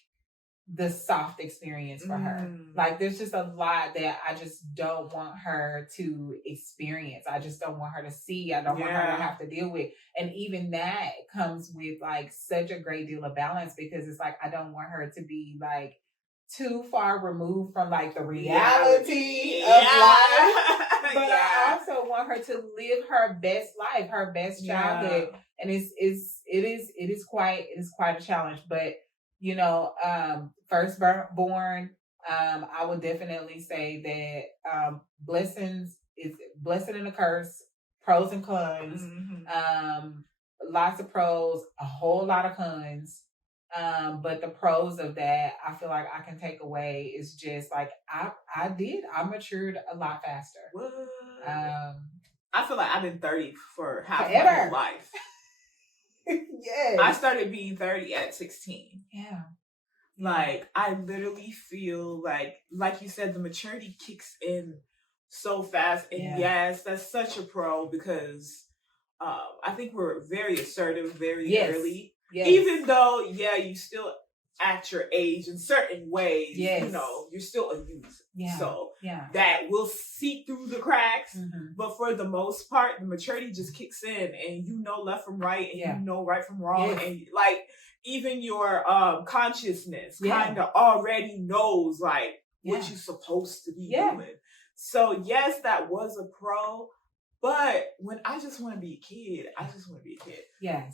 the soft experience for her. Like, there's just a lot that I just don't want her to experience. I just don't want her to see. I don't want her to have to deal with. And even that comes with like such a great deal of balance, because it's like, I don't want her to be like too far removed from like the reality of life. But I also want her to live her best life, her best childhood. And it is quite a challenge. But firstborn, I would definitely say that blessing and a curse, pros and cons, lots of pros, a whole lot of cons. But the pros of that, I feel like I can take away is just like I matured a lot faster. What? I feel like I've been 30 for half my whole life. Yes. I started being 30 at 16. Yeah. Like, I literally feel like you said, the maturity kicks in so fast. And yes, that's such a pro, because I think we're very assertive very early. Yes. Even though, you still at your age in certain ways, you're still a youth. Yeah. So that will seep through the cracks. But for the most part, the maturity just kicks in, and left from right, and right from wrong. Yes. And like, even your consciousness kind of already knows, like, what you're supposed to be doing. So yes, that was a pro, but when I just want to be a kid, I just want to be a kid. Yes.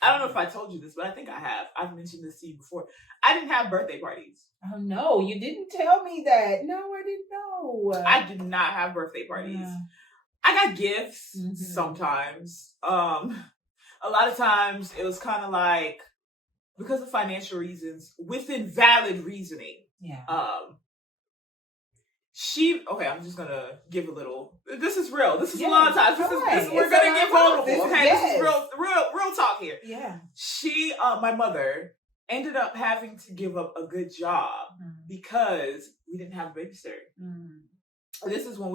I don't know if I told you this, but I think I have. I've mentioned this to you before. I didn't have birthday parties. Oh no, you didn't tell me that. No, I didn't know. I did not have birthday parties. I got gifts sometimes. A lot of times it was kind of like, because of financial reasons, within valid reasoning. Yeah. I'm just gonna give a little. This is real. This is a lot of times. We're gonna get vulnerable. This is real talk here. Yeah. My mother ended up having to give up a good job because we didn't have a babysitter. This is when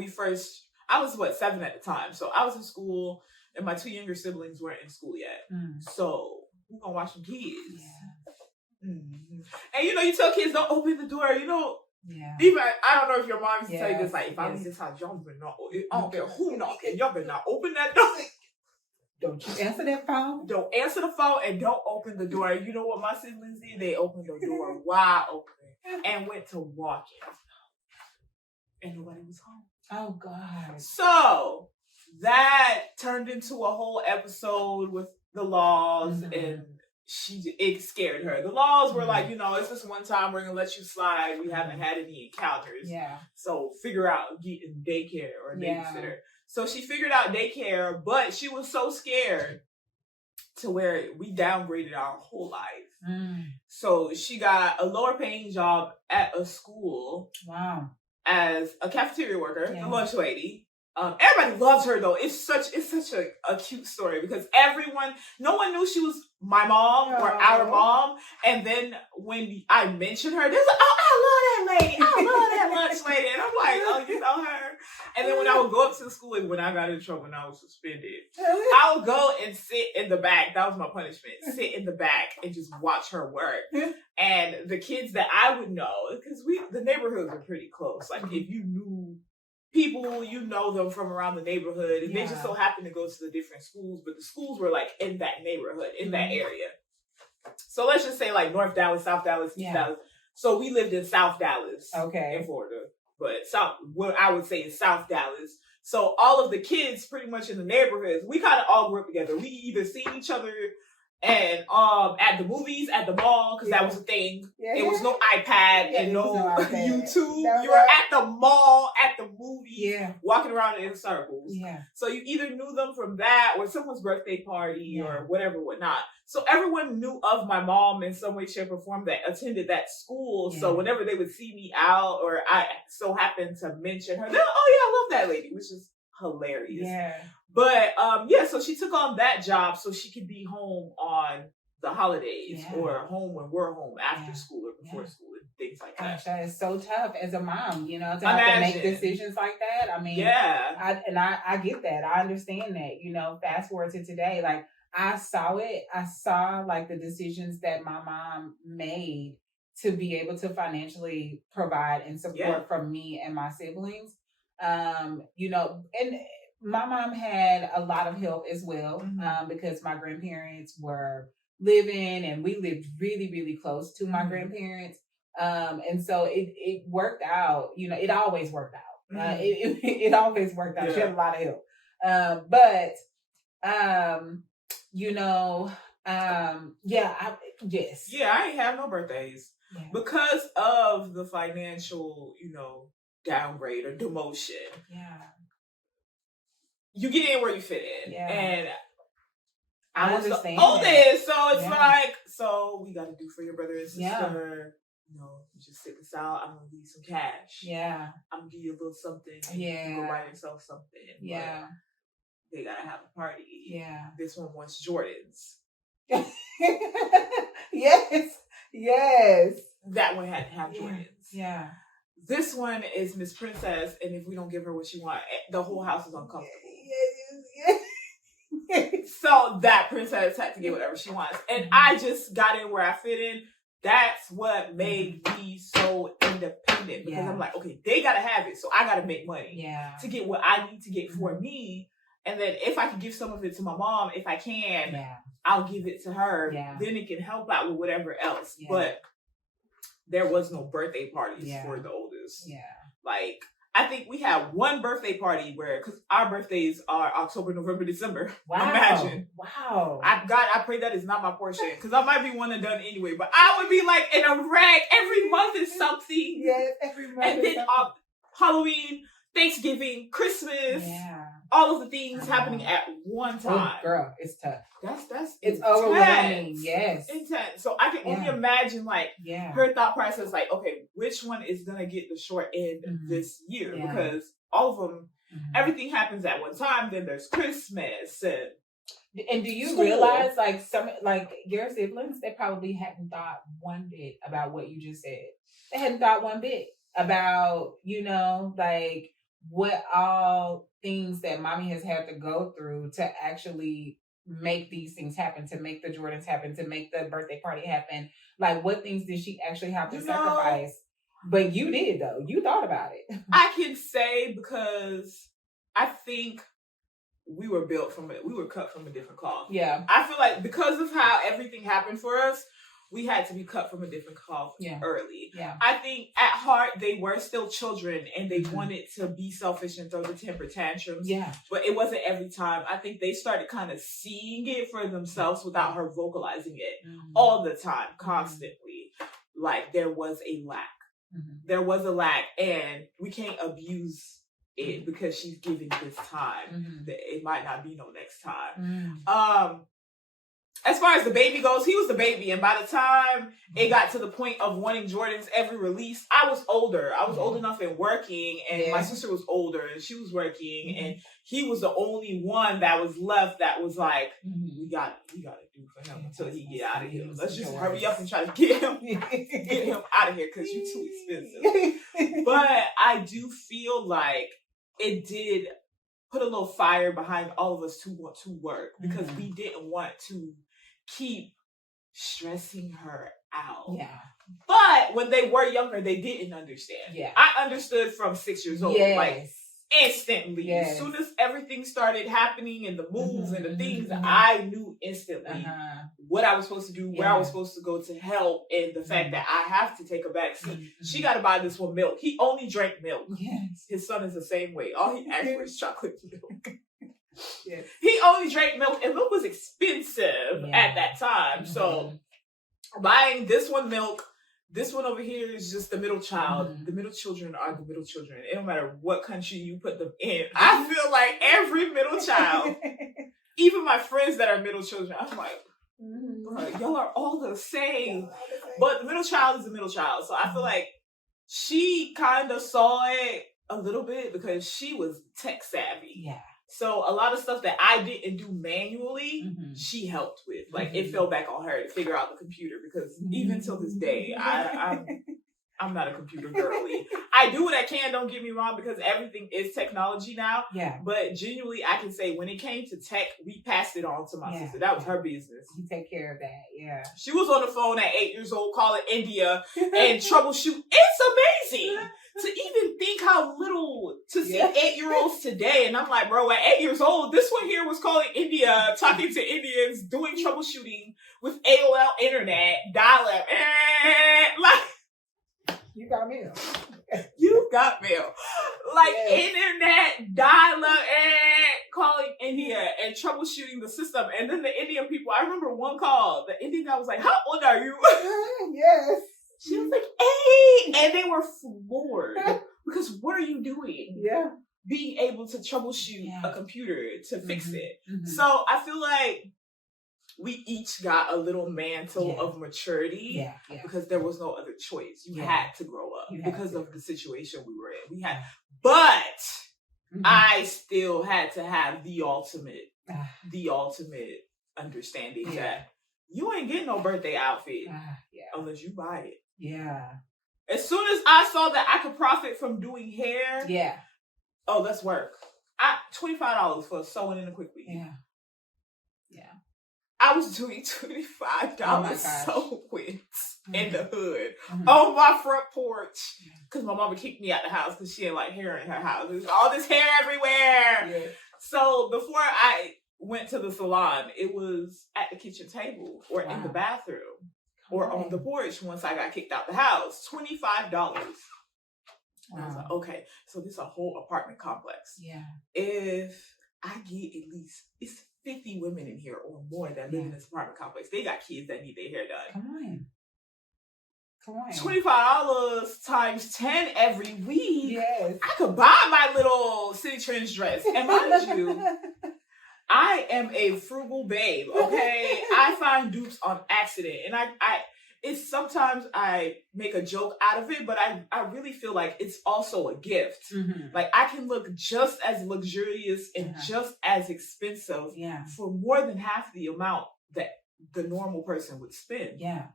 I was 7 at the time, so I was in school, and my 2 younger siblings weren't in school yet. So who gonna watch them kids? Yeah. And you tell kids don't open the door. Even I don't know if your mom used to tell you this. Like, if I was this house, y'all better not. I don't care who knocking. Y'all better not open that door. Don't you answer that phone? Don't answer the phone and don't open the door. You know what my siblings did? They opened the door wide open and went to walking, and nobody was home. Oh God! So that turned into a whole episode with the laws, and it scared her. The laws were like, it's this one time we're gonna let you slide. We haven't had any encounters. Yeah. So figure out getting daycare or a babysitter. So she figured out daycare, but she was so scared to where we downgraded our whole life. So she got a lower paying job at a school. Wow. As a cafeteria worker, the lunch lady. Everybody loves her though. It's such a cute story because no one knew she was my mom or our mom. And then when I mentioned her, they're like, "Oh, I love that lady. I love that lunch lady." And I'm like, "Oh, you know her?" And then when I would go up to the school, and when I got in trouble and I was suspended, I would go and sit in the back. That was my punishment. Sit in the back and just watch her work. And the kids that I would know, because the neighborhoods are pretty close. Like if you knew people, you know them from around the neighborhood, and they just so happen to go to the different schools, but the schools were like in that neighborhood, in that area. So let's just say like North Dallas, South Dallas, East Dallas. So we lived in South Dallas, in Florida, but what I would say is South Dallas. So all of the kids pretty much in the neighborhoods, we kind of all grew up together. We either seen each other and at the movies, at the mall, because that was a thing. It was no iPad and no YouTube. You were at the mall, at the movie, walking around in circles. Yeah. So you either knew them from that or someone's birthday party or whatever, whatnot. So everyone knew of my mom in some way, shape, or form that attended that school. Yeah. So whenever they would see me out or I so happened to mention her, they're like, "Oh yeah, I love that lady," which is hilarious. Yeah. But so she took on that job so she could be home on the holidays or home when we're home after school or before school and things like that. Gosh, that is so tough as a mom, to have to make decisions like that. I mean, I get that. I understand that. Fast forward to today, like I saw it. I saw like the decisions that my mom made to be able to financially provide and support from me and my siblings. And my mom had a lot of help as well, because my grandparents were living and we lived really, really close to my grandparents. And so it worked out, it always worked out. It always worked out. She had a lot of help. Yes. Yeah, I ain't have no birthdays because of the financial, downgrade or demotion. Yeah. You get in where you fit in. Yeah. And I was the oldest, so it's like, so we got to do for your brother and sister. Yeah. You just sit this out. I'm going to give you some cash. Yeah. I'm going to give you a little something. Yeah. You go buy yourself something. Yeah. But they got to have a party. Yeah. This one wants Jordans. Yes. That one had to have Jordans. Yeah. This one is Miss Princess, and if we don't give her what she wants, the whole house is uncomfortable. So that princess had to get whatever she wants. And I just got in where I fit in. That's what made me so independent. Because I'm like, okay, they got to have it. So I got to make money to get what I need to get for me. And then if I can give some of it to my mom, if I can, I'll give it to her. Yeah. Then it can help out with whatever else. Yeah. But there was no birthday parties for the oldest. Yeah. Like, I think we had one birthday party because our birthdays are October, November, December. Wow. Imagine. Wow. I pray that is not my portion because I might be one and done anyway, but I would be like in a wreck. Every month is something. Yes, every month. And then Halloween, Thanksgiving, Christmas. Yeah. All of the things happening at one time. Oh, girl, it's tough. It's intense. Overwhelming. Yes. Intense. So I can only imagine her thought process, like, okay, which one is gonna get the short end this year? Yeah. Because all of them, everything happens at one time. Then there's Christmas and do you realize some your siblings, they probably hadn't thought one bit about what you just said. They hadn't thought one bit about, what all things that mommy has had to go through to actually make these things happen, to make the Jordans happen, to make the birthday party happen. Like, what things did she actually have to sacrifice? But you did, though. You thought about it. I can say because I think we were cut from a different cloth. Yeah. I feel like because of how everything happened for us, we had to be cut from a different cloth early. Yeah. I think at heart, they were still children and they wanted to be selfish and throw the temper tantrums. Yeah. But it wasn't every time. I think they started kind of seeing it for themselves without her vocalizing it all the time, constantly. Like, there was a lack. There was a lack, and we can't abuse it because she's giving this time. It might not be no next time. As far as the baby goes, he was the baby. And by the time it got to the point of wanting Jordans every release, I was older. I was old enough and working. And my sister was older and she was working. And he was the only one that was left that was like, we got to do for him until he get out of here. Let's just hurry up and try to get him out of here because you're too expensive. But I do feel like it did put a little fire behind all of us to want to work because we didn't want to keep stressing her out. Yeah. But when they were younger, they didn't understand. Yeah. I understood from 6 years old. Yes. Like, instantly. Yes. As soon as everything started happening and the moves and the things, I knew instantly what I was supposed to do, where I was supposed to go to help, and the fact that I have to take her back. She got to buy this one milk. He only drank milk. Yes. His son is the same way. All he asked for is chocolate milk. Yes. He only drank milk, and milk was expensive at that time. So buying this one milk, this one over here is just the middle child. The middle children are the middle children. It don't matter what country you put them in. I feel like every middle child, even my friends that are middle children, I'm like, y'all are all the same. But the middle child is the middle child. So I feel like she kind of saw it a little bit because she was tech savvy. Yeah. So a lot of stuff that I didn't do manually, she helped with. Like, it fell back on her to figure out the computer because even till this day, I'm not a computer girly. I do what I can, don't get me wrong, because everything is technology now. Yeah. But genuinely, I can say when it came to tech, we passed it on to my sister. That was her business. You take care of that, yeah. She was on the phone at 8 years old calling India and troubleshoot. It's amazing to even think how little to see 8-year-olds today. And I'm like, bro, at 8 years old, this one here was calling India, talking to Indians, doing troubleshooting with AOL internet, dial-up. You got mail. You got mail. Like, internet, dial-up, calling India and troubleshooting the system. And then the Indian people, I remember one call, the Indian guy was like, how old are you? Yes. She was like, 8. And they were floored. Because what are you doing? Yeah. Being able to troubleshoot a computer to fix it. So I feel like we each got a little mantle of maturity because there was no other choice. You had to grow up because of the situation we were in. But I still had to have the ultimate understanding that you ain't getting no birthday outfit unless you buy it. Yeah. As soon as I saw that I could profit from doing hair, oh, let's work. $25 for sewing in a quick week. Yeah. Yeah. I was doing $25 sewing in the hood on my front porch because my mama kicked me out the house because she didn't like hair in her house. There's all this hair everywhere. Yeah. So before I went to the salon, it was at the kitchen table or in the bathroom. or on the porch once I got kicked out the house. $25. Wow. I was like, okay, so this is a whole apartment complex. Yeah. If I get at least, it's 50 women in here or more that live in this apartment complex. They got kids that need their hair done. Come on. $25 times 10 every week. Yes. I could buy my little City Trends dress. And mind you, I am a frugal babe, okay? I find dupes on accident. And it's sometimes I make a joke out of it, but I really feel like it's also a gift. Mm-hmm. Like I can look just as luxurious and just as expensive for more than half the amount that the normal person would spend. Yeah.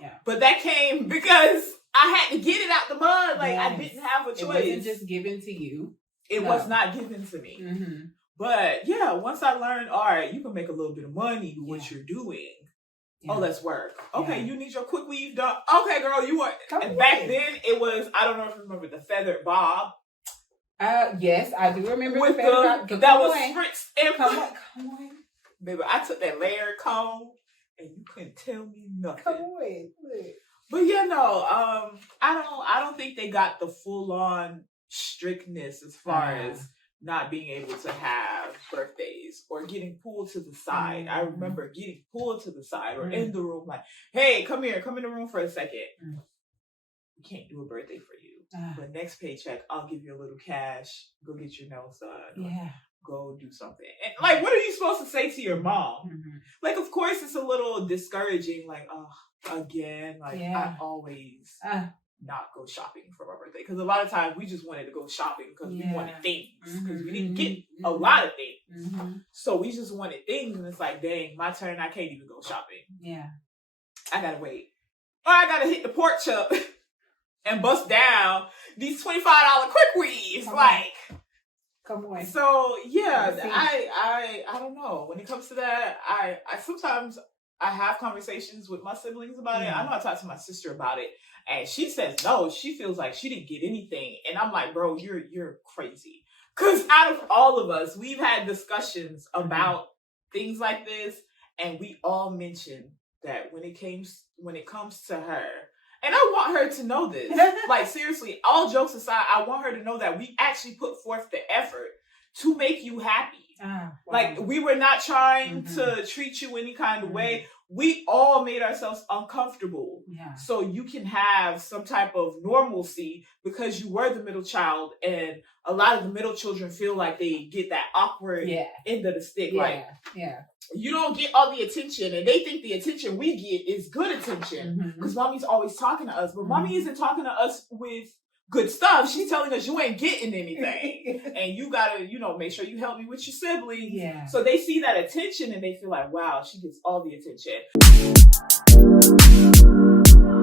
Yeah. But that came because I had to get it out the mud. Like I didn't have a choice. It wasn't just given to you. It was not given to me. Mm-hmm. But yeah, once I learned, all right, you can make a little bit of money with what you're doing. Yeah. Oh, let's work. Okay, you need your quick weave done. Okay, girl, you want. And back then it was, I don't know if you remember the feathered bob. Yes, I do remember with the feathered bob. That was spritzed in. Come on. Baby, I took that layered comb. And you couldn't tell me nothing. Come on. But yeah, no, I don't think they got the full on strictness as far as not being able to have birthdays or getting pulled to the side. I remember getting pulled to the side or in the room like, hey, come here, come in the room for a second. We can't do a birthday for you. But next paycheck, I'll give you a little cash. Go get your nails done. Yeah. Go do something. And like, what are you supposed to say to your mom? Mm-hmm. Like, of course, it's a little discouraging. Like, again, like I always not go shopping for my birthday because a lot of times we just wanted to go shopping because we wanted things because we didn't get a lot of things. Mm-hmm. So we just wanted things, and it's like, dang, my turn. I can't even go shopping. Yeah, I gotta wait, or I gotta hit the porch up and bust down these $25 quick weaves, like. Come on. So yeah, I don't know. When it comes to that, I sometimes I have conversations with my siblings about it. I know I talked to my sister about it, and she says no. She feels like she didn't get anything, and I'm like, bro, you're crazy. Because out of all of us, we've had discussions about things like this, and we all mentioned that when it comes to her. And I want her to know this. Like, seriously, all jokes aside, I want her to know that we actually put forth the effort to make you happy. Wow. Like, we were not trying to treat you any kind of way. We all made ourselves uncomfortable. Yeah. So you can have some type of normalcy because you were the middle child. And a lot of the middle children feel like they get that awkward end of the stick. Yeah. Like, you don't get all the attention, and they think the attention we get is good attention because mommy's always talking to us, but mommy isn't talking to us with good stuff. She's telling us you ain't getting anything, and you gotta, make sure you help me with your siblings. Yeah. So they see that attention and they feel like, wow, she gets all the attention.